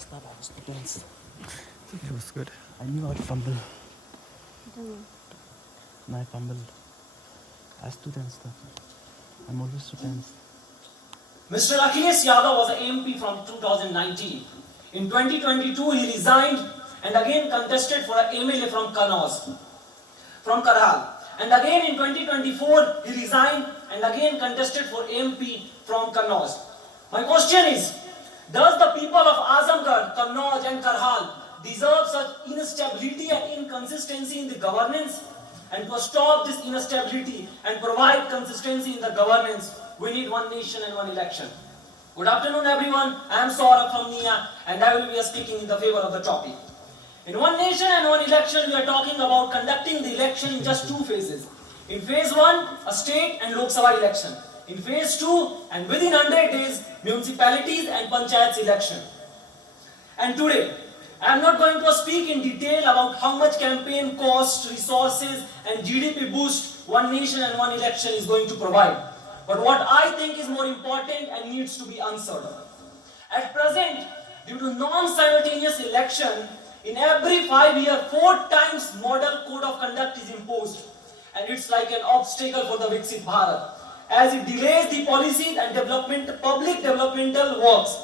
Stop, I was too tense. It was good. I knew I'd fumble. Don't. And I fumbled. I was too tense. I'm always too tense. Mr. Akhilesh Yadav was an MP from 2019. In 2022, he resigned and again contested for an MLA from Karhal. And again in 2024, he resigned and again contested for MP from Kannauj. My question is, does the people of Azamgarh, Kannauj and Karhal deserve such instability and inconsistency in the governance? And to stop this instability and provide consistency in the governance, we need one nation and one election. Good afternoon everyone, I am Saurabh from NIA and I will be speaking in the favor of the topic. In one nation and one election, we are talking about conducting the election in just two phases. In phase 1, a state and Lok Sabha election. In phase 2, and within 100 days, municipalities and panchayats election. And today, I am not going to speak in detail about how much campaign cost, resources and GDP boost one nation and one election is going to provide. But what I think is more important and needs to be answered. At present, due to non-simultaneous election, in every 5 years, 4 times model code of conduct is imposed. And it's like an obstacle for the Viksit Bharat, as it delays the policies and public developmental works.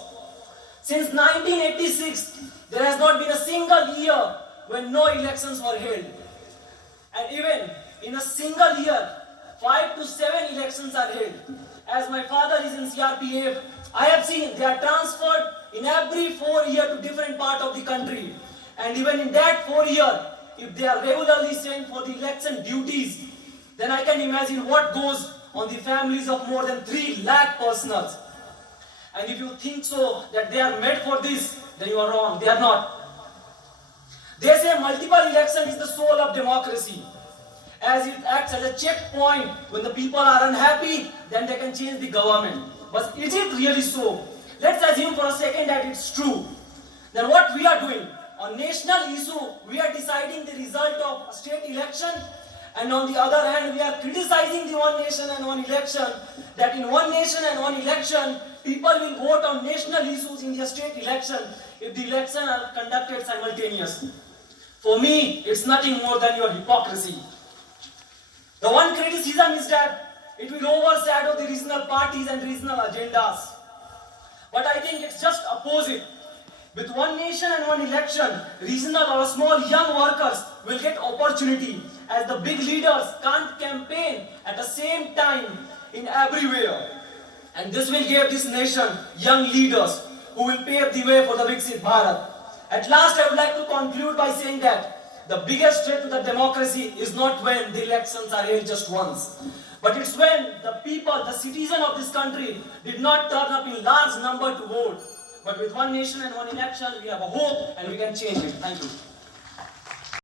Since 1986, there has not been a single year when no elections were held. And even in a single year, 5 to 7 elections are held. As my father is in CRPF, I have seen they are transferred in every 4 years to different part of the country. And even in that 4 years, if they are regularly sent for the election duties, then I can imagine what goes on the families of more than 3 lakh personals. And if you think so, that they are made for this, then you are wrong. They are not. They say multiple election is the soul of democracy, as it acts as a checkpoint. When the people are unhappy, then they can change the government. But is it really so? Let's assume for a second that it's true. Then what we are doing? On national issue, we are deciding the result of a state election, and on the other hand, we are criticizing the one nation and one election, that in one nation and one election, people will vote on national issues in the state election if the elections are conducted simultaneously. For me, it's nothing more than your hypocrisy. The one criticism is that it will overshadow the regional parties and regional agendas. But I think it's just opposite. With one nation and one election, regional or small young workers will get opportunity, as the big leaders can't campaign at the same time in everywhere. And this will give this nation young leaders who will pave the way for the Viksit Bharat. At last, I would like to conclude by saying that the biggest threat to the democracy is not when the elections are held just once, but it's when the people, the citizens of this country did not turn up in large number to vote. But with one nation and one election, we have a hope and we can change it. Thank you.